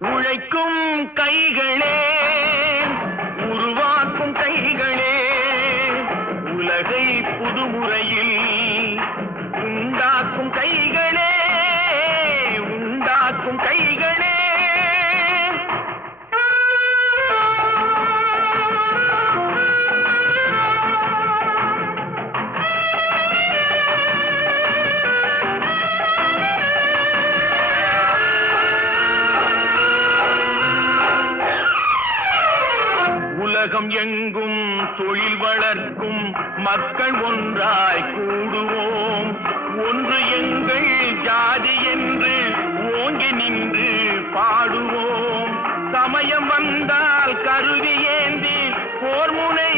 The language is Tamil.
உழைக்கும் கைகளே, உருவாக்கும் கைகளே, உலகை புதுமுறையில் உண்டாக்கும் கைகளே, உண்டாக்கும் கைகளே. உலகம் எங்கும் தொழில் வளர்க்கும் மக்கள் ஒன்றாய் கூடுவோம். ஒன்று எங்கள் ஜாதி என்று ஓங்கி நின்று பாடுவோம். சமயம் வந்தால் கருவி ஏந்தி போர் முனை